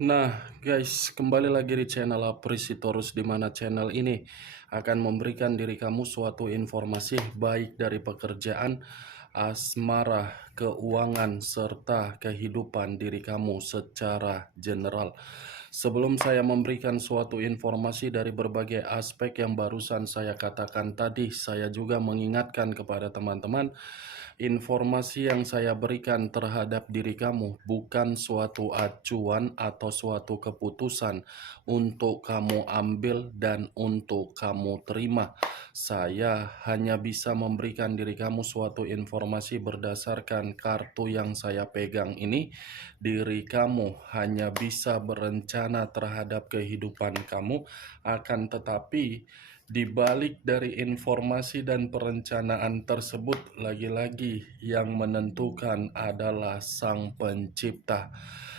Nah, guys, kembali lagi di channel Aprisitorus, di mana channel ini akan memberikan diri kamu suatu informasi baik dari pekerjaan, asmara, keuangan, serta kehidupan diri kamu secara general. Sebelum saya memberikan suatu informasi dari berbagai aspek yang barusan saya katakan tadi, saya juga mengingatkan kepada teman-teman, informasi yang saya berikan terhadap diri kamu bukan suatu acuan atau suatu keputusan untuk kamu ambil dan untuk kamu terima. Saya hanya bisa memberikan diri kamu suatu informasi berdasarkan kartu yang saya pegang ini. Diri kamu hanya bisa berencana terhadap kehidupan kamu, akan tetapi di balik dari informasi dan perencanaan tersebut, lagi-lagi yang menentukan adalah Sang Pencipta.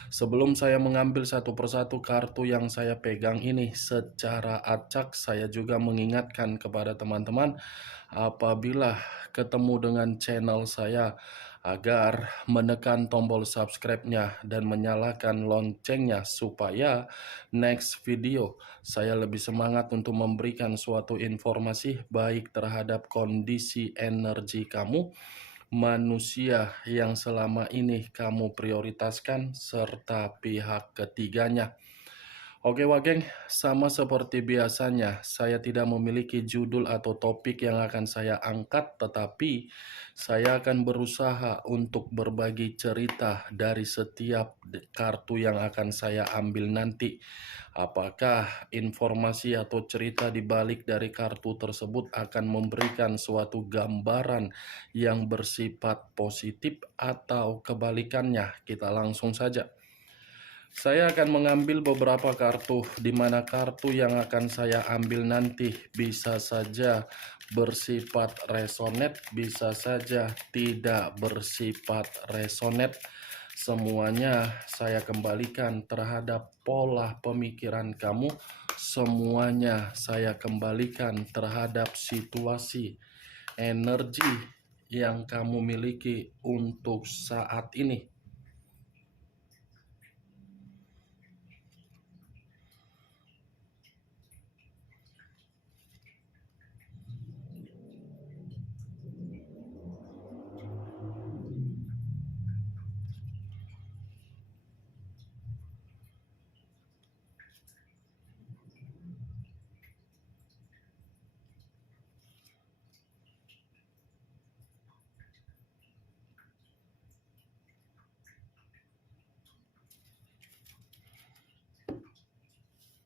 Sebelum saya mengambil satu persatu kartu yang saya pegang ini secara acak, saya juga mengingatkan kepada teman-teman apabila ketemu dengan channel saya agar menekan tombol subscribe-nya dan menyalakan loncengnya supaya next video saya lebih semangat untuk memberikan suatu informasi baik terhadap kondisi energi kamu, manusia yang selama ini kamu prioritaskan, serta pihak ketiganya. Oke Wageng, sama seperti biasanya, saya tidak memiliki judul atau topik yang akan saya angkat, tetapi saya akan berusaha untuk berbagi cerita dari setiap kartu yang akan saya ambil nanti. Apakah informasi atau cerita di balik dari kartu tersebut akan memberikan suatu gambaran yang bersifat positif atau kebalikannya? Kita langsung saja. Saya akan mengambil beberapa kartu, di mana kartu yang akan saya ambil nanti bisa saja bersifat resonate, bisa saja tidak bersifat resonate. Semuanya saya kembalikan terhadap pola pemikiran kamu, semuanya saya kembalikan terhadap situasi energi yang kamu miliki untuk saat ini.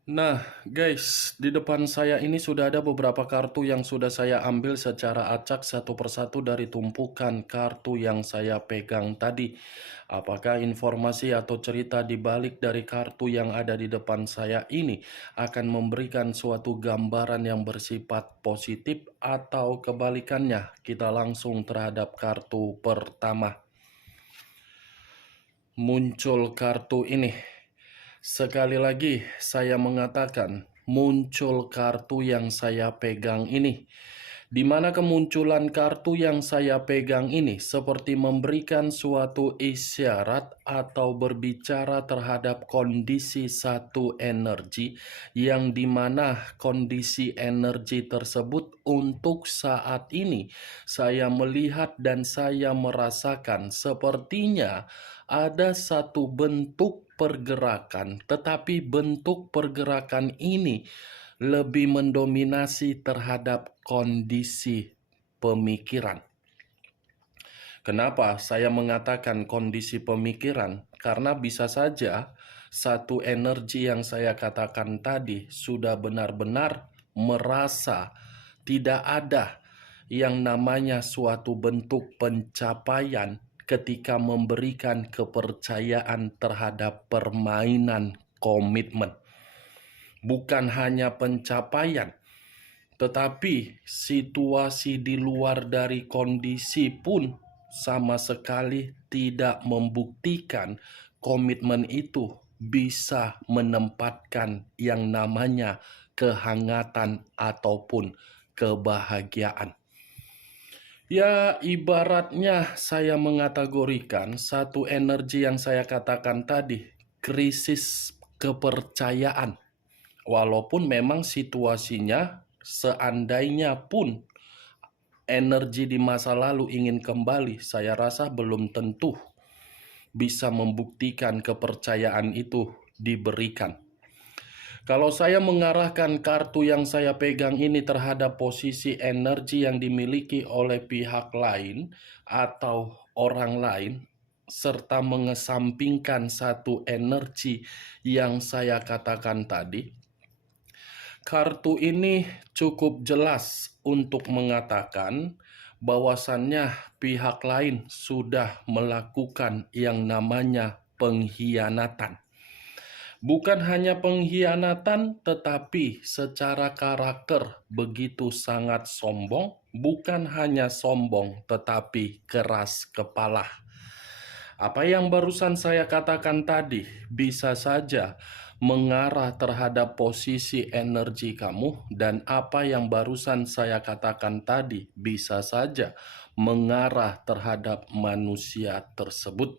Nah, guys, di depan saya ini sudah ada beberapa kartu yang sudah saya ambil secara acak satu persatu dari tumpukan kartu yang saya pegang tadi. Apakah informasi atau cerita di balik dari kartu yang ada di depan saya ini akan memberikan suatu gambaran yang bersifat positif atau kebalikannya? Kita langsung terhadap kartu pertama. Muncul kartu ini. Sekali lagi saya mengatakan, muncul kartu yang saya pegang ini. Di mana kemunculan kartu yang saya pegang ini seperti memberikan suatu isyarat atau berbicara terhadap kondisi satu energi, yang dimana kondisi energi tersebut untuk saat ini saya melihat dan saya merasakan sepertinya ada satu bentuk pergerakan, tetapi bentuk pergerakan ini lebih mendominasi terhadap kondisi pemikiran. Kenapa saya mengatakan kondisi pemikiran? Karena bisa saja satu energi yang saya katakan tadi sudah benar-benar merasa tidak ada yang namanya suatu bentuk pencapaian ketika memberikan kepercayaan terhadap permainan komitmen. Bukan hanya pencapaian, tetapi situasi di luar dari kondisi pun sama sekali tidak membuktikan komitmen itu bisa menempatkan yang namanya kehangatan ataupun kebahagiaan. Ya, ibaratnya saya mengategorikan satu energi yang saya katakan tadi, krisis kepercayaan. Walaupun memang situasinya seandainya pun energi di masa lalu ingin kembali, saya rasa belum tentu bisa membuktikan kepercayaan itu diberikan. Kalau saya mengarahkan kartu yang saya pegang ini terhadap posisi energi yang dimiliki oleh pihak lain atau orang lain, serta mengesampingkan satu energi yang saya katakan tadi, kartu ini cukup jelas untuk mengatakan bahwasannya pihak lain sudah melakukan yang namanya pengkhianatan. Bukan hanya pengkhianatan, tetapi secara karakter begitu sangat sombong. Bukan hanya sombong, tetapi keras kepala. Apa yang barusan saya katakan tadi bisa saja mengarah terhadap posisi energi kamu, dan apa yang barusan saya katakan tadi bisa saja mengarah terhadap manusia tersebut.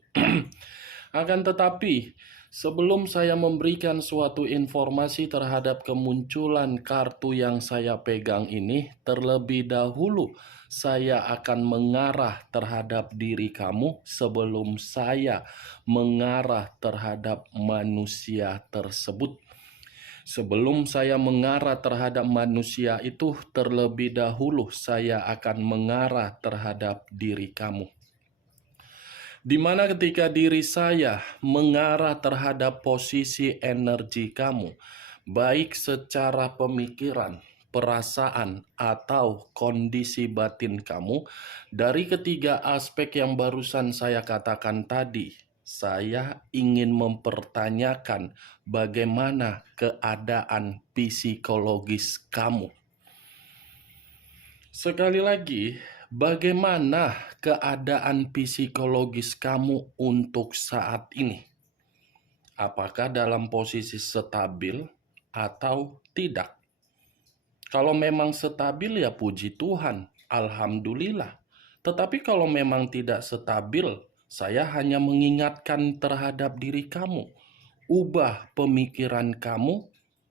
Akan tetapi, sebelum saya memberikan suatu informasi terhadap kemunculan kartu yang saya pegang ini, terlebih dahulu saya akan mengarah terhadap diri kamu sebelum saya mengarah terhadap manusia tersebut. Sebelum saya mengarah terhadap manusia itu, terlebih dahulu saya akan mengarah terhadap diri kamu. Di mana ketika diri saya mengarah terhadap posisi energi kamu, baik secara pemikiran, perasaan, atau kondisi batin kamu, dari ketiga aspek yang barusan saya katakan tadi, saya ingin mempertanyakan bagaimana keadaan psikologis kamu. Sekali lagi, bagaimana keadaan psikologis kamu untuk saat ini? Apakah dalam posisi stabil atau tidak? Kalau memang stabil ya puji Tuhan, alhamdulillah. Tetapi kalau memang tidak stabil, saya hanya mengingatkan terhadap diri kamu. Ubah pemikiran kamu,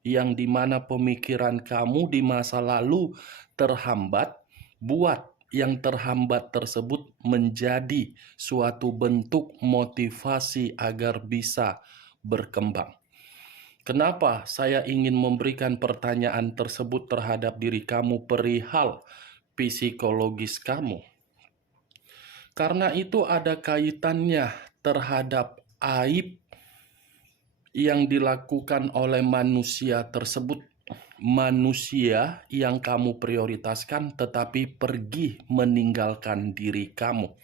yang dimana pemikiran kamu di masa lalu terhambat, buat yang terhambat tersebut menjadi suatu bentuk motivasi agar bisa berkembang. Kenapa saya ingin memberikan pertanyaan tersebut terhadap diri kamu perihal psikologis kamu? Karena itu ada kaitannya terhadap aib yang dilakukan oleh manusia tersebut. Manusia yang kamu prioritaskan tetapi pergi meninggalkan diri kamu.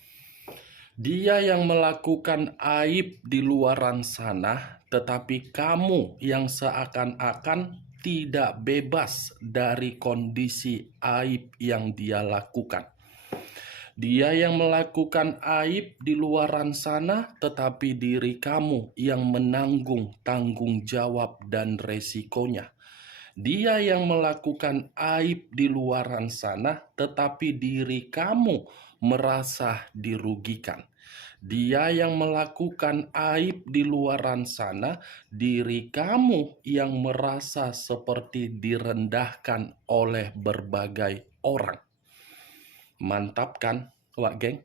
Dia yang melakukan aib di luaran sana, tetapi kamu yang seakan-akan tidak bebas dari kondisi aib yang dia lakukan. Dia yang melakukan aib di luaran sana, tetapi diri kamu yang menanggung tanggung jawab dan resikonya. Dia yang melakukan aib di luaran sana, tetapi diri kamu merasa dirugikan. Dia yang melakukan aib di luaran sana, diri kamu yang merasa seperti direndahkan oleh berbagai orang. Mantap kan, Wak Geng?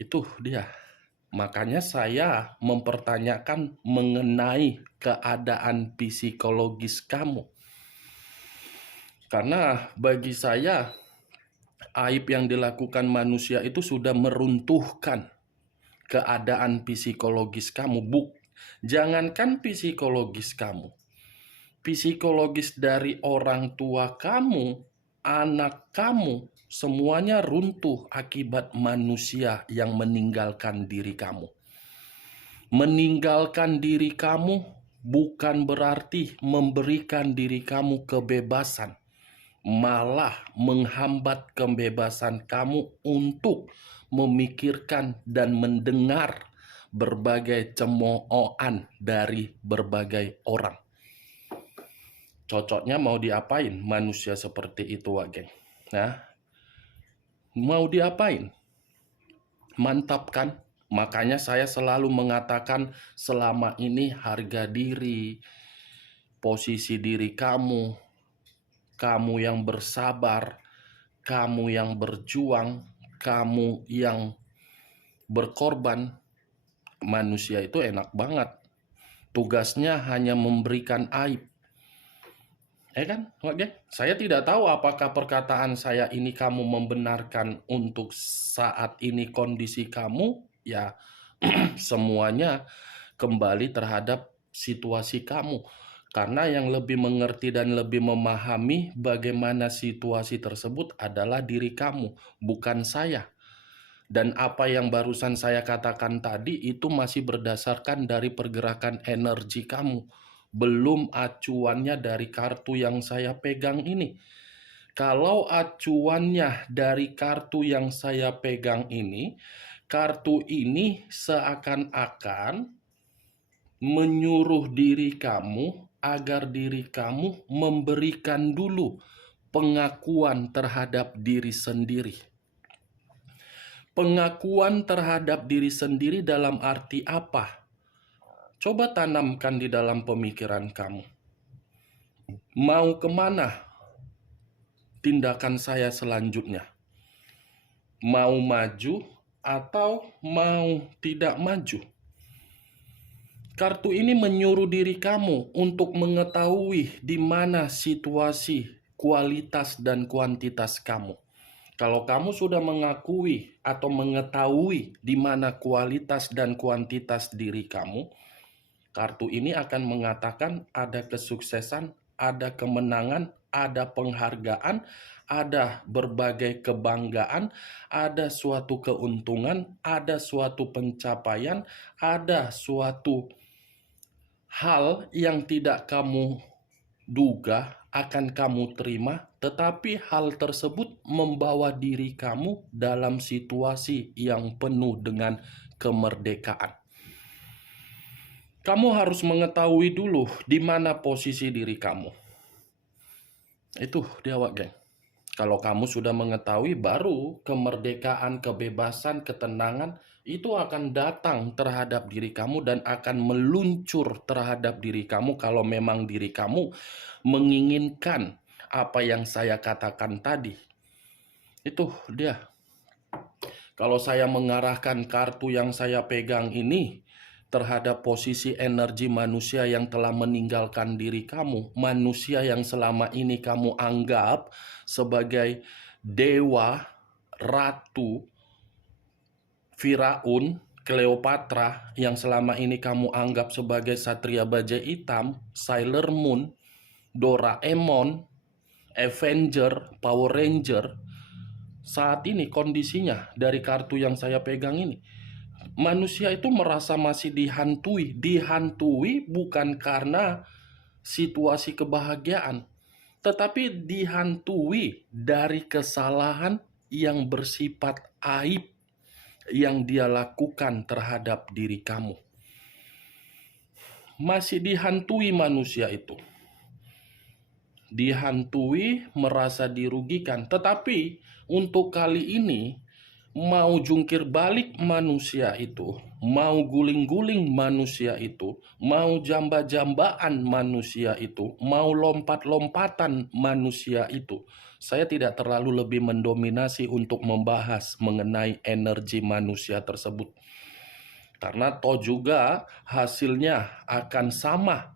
Itu dia. Makanya saya mempertanyakan mengenai keadaan psikologis kamu. Karena bagi saya, aib yang dilakukan manusia itu sudah meruntuhkan keadaan psikologis kamu. Jangankan psikologis kamu, psikologis dari orang tua kamu, anak kamu, semuanya runtuh akibat manusia yang meninggalkan diri kamu. Meninggalkan diri kamu bukan berarti memberikan diri kamu kebebasan, malah menghambat kebebasan kamu untuk memikirkan dan mendengar berbagai cemoohan dari berbagai orang. Cocoknya mau diapain manusia seperti itu, Wak Geng? Nah, mau diapain? Mantap kan? Makanya saya selalu mengatakan selama ini harga diri, posisi diri kamu, kamu yang bersabar, kamu yang berjuang, kamu yang berkorban. Manusia itu enak banget. Tugasnya hanya memberikan aib. Kan? Oke. Saya tidak tahu apakah perkataan saya ini kamu membenarkan untuk saat ini kondisi kamu, ya semuanya kembali terhadap situasi kamu. Karena yang lebih mengerti dan lebih memahami bagaimana situasi tersebut adalah diri kamu, bukan saya. Dan apa yang barusan saya katakan tadi itu masih berdasarkan dari pergerakan energi kamu. Belum acuannya dari kartu yang saya pegang ini. Kalau acuannya dari kartu yang saya pegang ini, kartu ini seakan-akan menyuruh diri kamu agar diri kamu memberikan dulu pengakuan terhadap diri sendiri. Pengakuan terhadap diri sendiri dalam arti apa? Coba tanamkan di dalam pemikiran kamu. Mau kemana tindakan saya selanjutnya? Mau maju atau mau tidak maju? Kartu ini menyuruh diri kamu untuk mengetahui di mana situasi, kualitas, dan kuantitas kamu. Kalau kamu sudah mengakui atau mengetahui di mana kualitas dan kuantitas diri kamu, kartu ini akan mengatakan ada kesuksesan, ada kemenangan, ada penghargaan, ada berbagai kebanggaan, ada suatu keuntungan, ada suatu pencapaian, ada suatu hal yang tidak kamu duga akan kamu terima, tetapi hal tersebut membawa diri kamu dalam situasi yang penuh dengan kemerdekaan. Kamu harus mengetahui dulu di mana posisi diri kamu. Itu dia, geng. Kalau kamu sudah mengetahui, baru kemerdekaan, kebebasan, ketenangan itu akan datang terhadap diri kamu dan akan meluncur terhadap diri kamu kalau memang diri kamu menginginkan apa yang saya katakan tadi. Itu dia. Kalau saya mengarahkan kartu yang saya pegang ini terhadap posisi energi manusia yang telah meninggalkan diri kamu, manusia yang selama ini kamu anggap sebagai dewa, ratu, Firaun, Cleopatra, yang selama ini kamu anggap sebagai Satria Baja Hitam, Sailor Moon, Doraemon, Avenger, Power Ranger. Saat ini kondisinya dari kartu yang saya pegang ini, manusia itu merasa masih dihantui. Dihantui bukan karena situasi kebahagiaan, tetapi dihantui dari kesalahan yang bersifat aib yang dia lakukan terhadap diri kamu. Masih dihantui manusia itu. Dihantui, merasa dirugikan. Tetapi untuk kali ini, mau jungkir balik manusia itu, mau guling-guling manusia itu, mau jamba-jambaan manusia itu, mau lompat-lompatan manusia itu, saya tidak terlalu lebih mendominasi untuk membahas mengenai energi manusia tersebut. Karena toh juga hasilnya akan sama.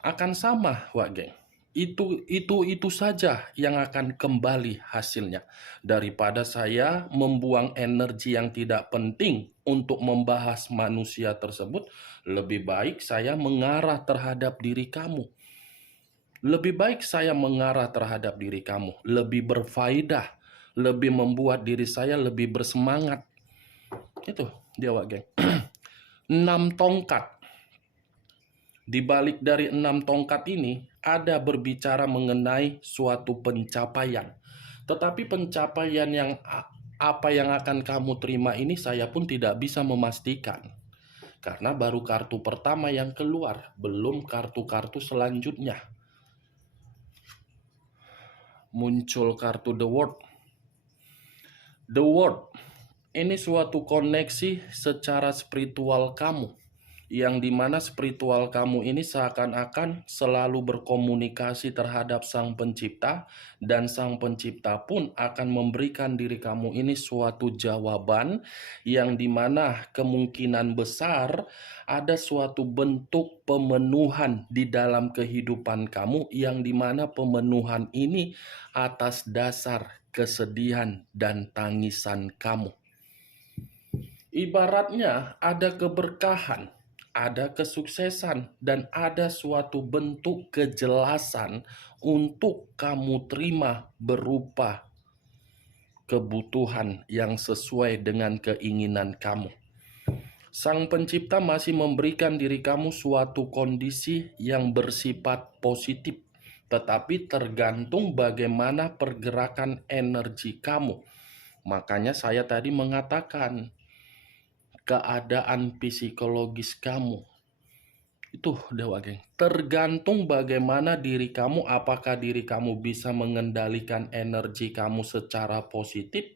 Akan sama, Wak Geng. Itu saja yang akan kembali hasilnya. Daripada saya membuang energi yang tidak penting untuk membahas manusia tersebut, lebih baik saya mengarah terhadap diri kamu. Lebih baik saya mengarah terhadap diri kamu, lebih berfaedah, lebih membuat diri saya lebih bersemangat. Itu dia, Wak Geng. 6 tongkat. Di balik dari 6 tongkat ini ada berbicara mengenai suatu pencapaian. Tetapi pencapaian yang apa yang akan kamu terima ini saya pun tidak bisa memastikan. Karena baru kartu pertama yang keluar, belum kartu-kartu selanjutnya. Muncul kartu The World. The World Ini suatu koneksi secara spiritual kamu, yang dimana spiritual kamu ini seakan-akan selalu berkomunikasi terhadap Sang Pencipta, dan Sang Pencipta pun akan memberikan diri kamu ini suatu jawaban, yang dimana kemungkinan besar ada suatu bentuk pemenuhan di dalam kehidupan kamu, yang dimana pemenuhan ini atas dasar kesedihan dan tangisan kamu. Ibaratnya ada keberkahan, ada kesuksesan, dan ada suatu bentuk kejelasan untuk kamu terima berupa kebutuhan yang sesuai dengan keinginan kamu. Sang Pencipta masih memberikan diri kamu suatu kondisi yang bersifat positif, tetapi tergantung bagaimana pergerakan energi kamu. Makanya saya tadi mengatakan, keadaan psikologis kamu itu Dewa Geng, tergantung bagaimana diri kamu, apakah diri kamu bisa mengendalikan energi kamu secara positif,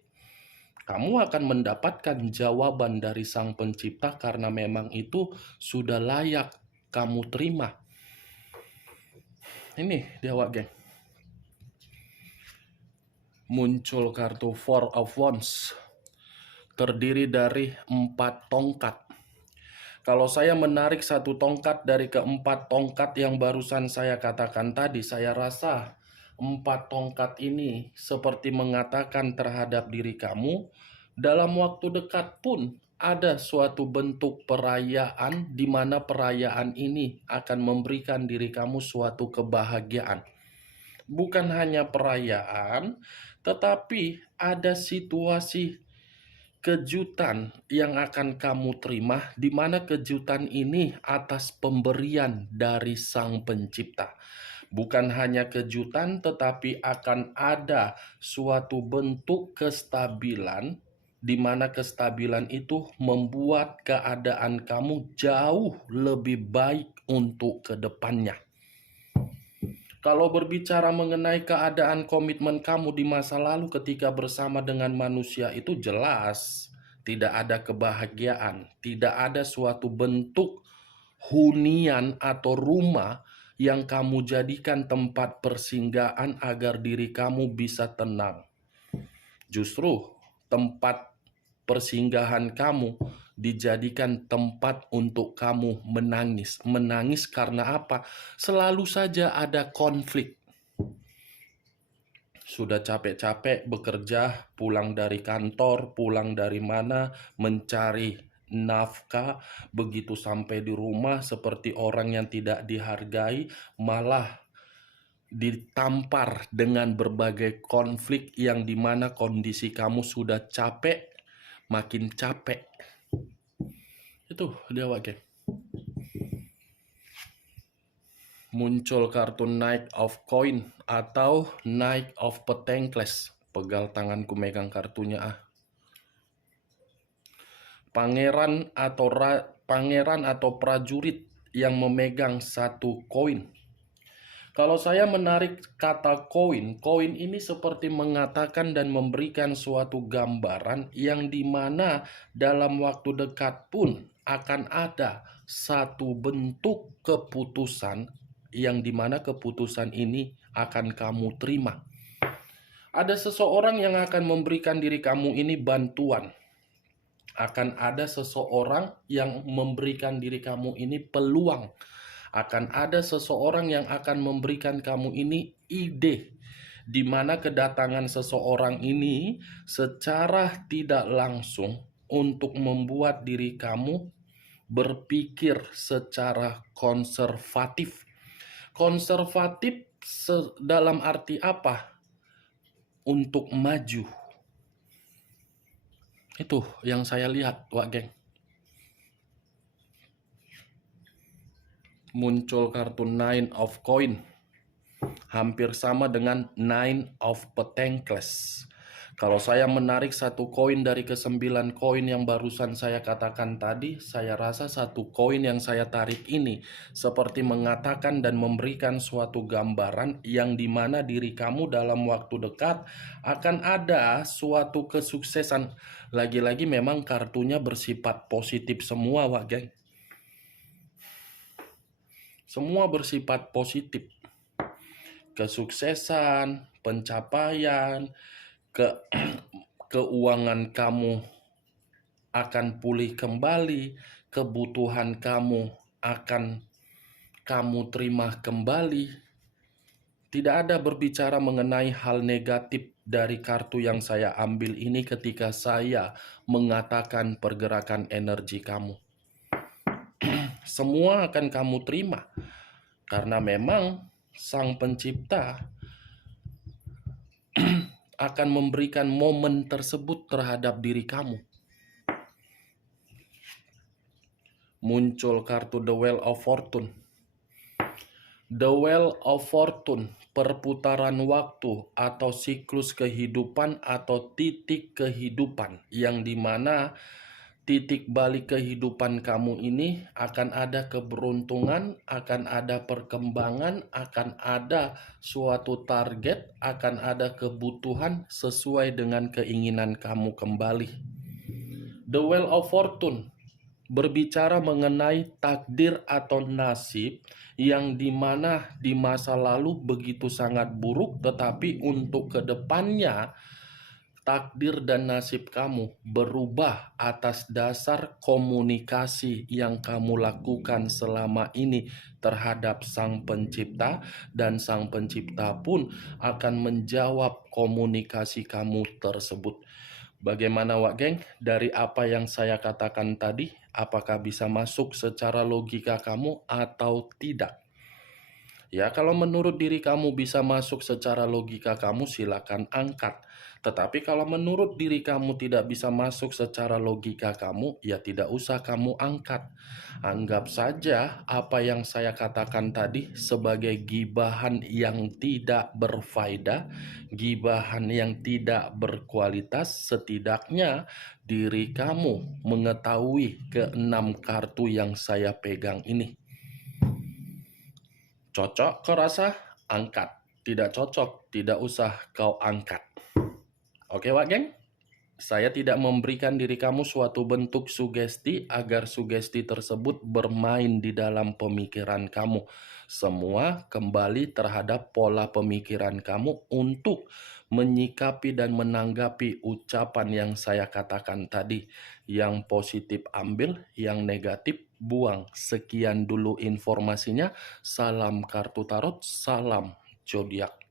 kamu akan mendapatkan jawaban dari Sang Pencipta, karena memang itu sudah layak kamu terima. Ini Dewa Geng, muncul kartu Four of Wands, terdiri dari 4 tongkat. Kalau saya menarik satu tongkat dari keempat tongkat yang barusan saya katakan tadi, saya rasa 4 tongkat ini seperti mengatakan terhadap diri kamu, dalam waktu dekat pun ada suatu bentuk perayaan, di mana perayaan ini akan memberikan diri kamu suatu kebahagiaan. Bukan hanya perayaan, tetapi ada situasi kejutan yang akan kamu terima, di mana kejutan ini atas pemberian dari Sang Pencipta. Bukan hanya kejutan, tetapi akan ada suatu bentuk kestabilan, di mana kestabilan itu membuat keadaan kamu jauh lebih baik untuk kedepannya. Kalau berbicara mengenai keadaan komitmen kamu di masa lalu ketika bersama dengan manusia, itu jelas tidak ada kebahagiaan, tidak ada suatu bentuk hunian atau rumah yang kamu jadikan tempat persinggahan agar diri kamu bisa tenang. Justru tempat persinggahan kamu dijadikan tempat untuk kamu menangis. Menangis karena apa? Selalu saja ada konflik. Sudah capek-capek bekerja, pulang dari kantor, pulang dari mana, mencari nafkah, begitu sampai di rumah seperti orang yang tidak dihargai, malah ditampar dengan berbagai konflik, yang dimana kondisi kamu sudah capek, makin capek. Itu dia Geng. Muncul kartu Knight of Coin atau Knight of Pentacles. Pegal tanganku megang kartunya Pangeran atau prajurit yang memegang satu koin. Kalau saya menarik kata koin, koin ini seperti mengatakan dan memberikan suatu gambaran, yang dimana dalam waktu dekat pun akan ada satu bentuk keputusan, yang dimana keputusan ini akan kamu terima. Ada seseorang yang akan memberikan diri kamu ini bantuan. Akan ada seseorang yang memberikan diri kamu ini peluang. Akan ada seseorang yang akan memberikan kamu ini ide, di mana kedatangan seseorang ini secara tidak langsung untuk membuat diri kamu berpikir secara konservatif. Konservatif dalam arti apa? Untuk maju. Itu yang saya lihat, Wak Geng. Muncul kartu Nine of Coin, hampir sama dengan Nine of Pentacles. Kalau saya menarik satu koin dari ke-9 koin yang barusan saya katakan tadi, saya rasa satu koin yang saya tarik ini seperti mengatakan dan memberikan suatu gambaran yang dimana diri kamu dalam waktu dekat akan ada suatu kesuksesan. Lagi-lagi memang kartunya bersifat positif semua, Wak geng. Semua bersifat positif. Kesuksesan, pencapaian, keuangan kamu akan pulih kembali, kebutuhan kamu akan kamu terima kembali. Tidak ada berbicara mengenai hal negatif dari kartu yang saya ambil ini ketika saya mengatakan pergerakan energi kamu. Semua akan kamu terima karena memang Sang Pencipta akan memberikan momen tersebut terhadap diri kamu. Muncul kartu The Wheel of Fortune. The Wheel of Fortune, perputaran waktu atau siklus kehidupan atau titik kehidupan, yang dimana titik balik kehidupan kamu ini akan ada keberuntungan, akan ada perkembangan, akan ada suatu target, akan ada kebutuhan sesuai dengan keinginan kamu kembali. The Wheel of Fortune berbicara mengenai takdir atau nasib yang dimana di masa lalu begitu sangat buruk, tetapi untuk kedepannya takdir dan nasib kamu berubah atas dasar komunikasi yang kamu lakukan selama ini terhadap Sang Pencipta, dan Sang Pencipta pun akan menjawab komunikasi kamu tersebut. Bagaimana Wak geng? Dari apa yang saya katakan tadi, apakah bisa masuk secara logika kamu atau tidak? Ya, kalau menurut diri kamu bisa masuk secara logika kamu, silakan angkat. Tetapi kalau menurut diri kamu tidak bisa masuk secara logika kamu, ya tidak usah kamu angkat. Anggap saja apa yang saya katakan tadi sebagai gibahan yang tidak berfaedah, gibahan yang tidak berkualitas. Setidaknya diri kamu mengetahui ke-6 kartu yang saya pegang ini. Cocok kau rasa? Angkat. Tidak cocok, tidak usah kau angkat. Oke Wak geng? Saya tidak memberikan diri kamu suatu bentuk sugesti agar sugesti tersebut bermain di dalam pemikiran kamu. Semua kembali terhadap pola pemikiran kamu untuk menyikapi dan menanggapi ucapan yang saya katakan tadi. Yang positif ambil, yang negatif buang. Sekian dulu informasinya. Salam kartu tarot, salam zodiak.